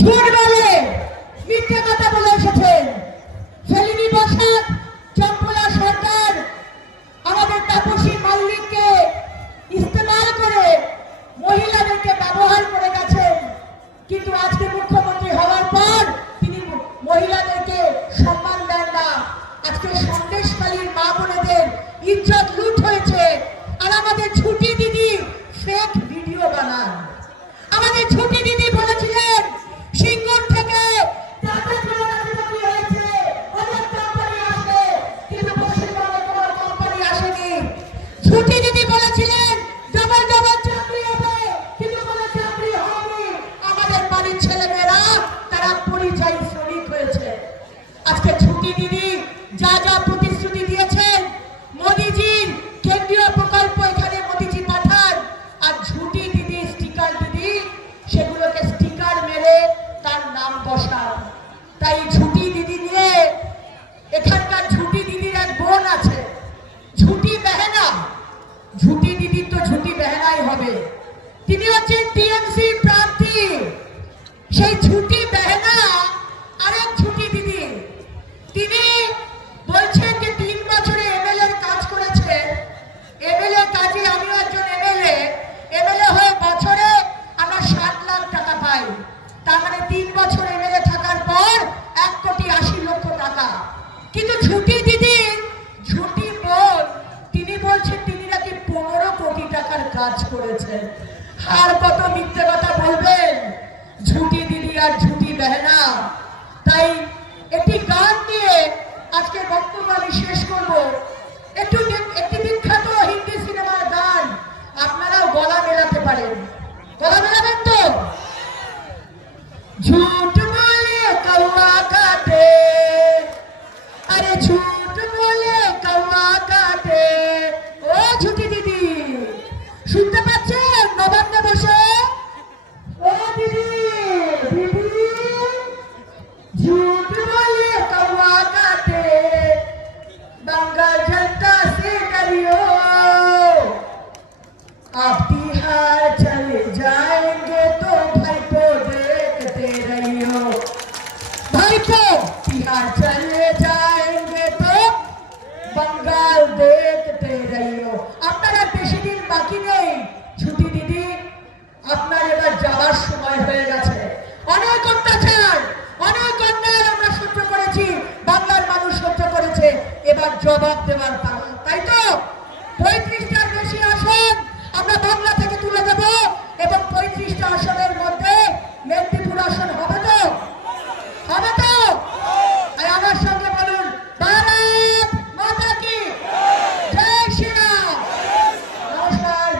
ঝুট করে মহিলাদেরকে ব্যবহার করে গেছেন। কিন্তু আজকে মুখ্যমন্ত্রী হওয়ার পর তিনি মহিলাদেরকে সম্মান দেন না। আজকে সন্দেশকালীর মা বোনেদের ইজ্জত লুট যা যা প্রতিশ্রুতি দিয়েছেন কেন্দ্রীয় প্রকল্প এখানে পাঠান। আর ঝুটি দিদি, স্টিকার দিদি, সেগুলোকে স্টিকার মেরে তার নাম বসান। তাই ঝুটি দিদি নিয়ে এখানকার ঝুটি দিদির এক বোন আছে। ঝুটি বেহেনা। ঝুটি দিদির তো ঝুটি বেহেনাই হবে। তিনি হচ্ছেন টিএমসি প্রার্থী। সেই ঝুটি বেহেনা আরেক ঝুটি দিদি তিনি বলছেন যে তিন বছরে এমএলএ কাজ করেছে এমএলএ কাজে আমিও একজন এমএলএ এমএলএ হয়ে বছরে আমরা ষাট লাখ টাকা পাই। তার মানে তিন বছর এমএলএ থাকার পর এক কোটি আশি লক্ষ টাকা। কিন্তু ঝুটি দিদি ঝুটি বল, তিনি বলছেন তিনি নাকি পনেরো কোটি টাকার কাজ করেছেন। আর কত মিথ্যে কথা বলবেন? ঝুটি দিদি আর ঝুটি বেহনা ছুট কাউয়া কাটে। ও ছুটি দিদি শুনতে পাচ্ছেন? নবান্নে বসে। ও পেয়ে যাইও আপনারা বেশি দিন বাকি নেই। ছুটি দিদি আপনার এবার যাওয়ার সময় হয়ে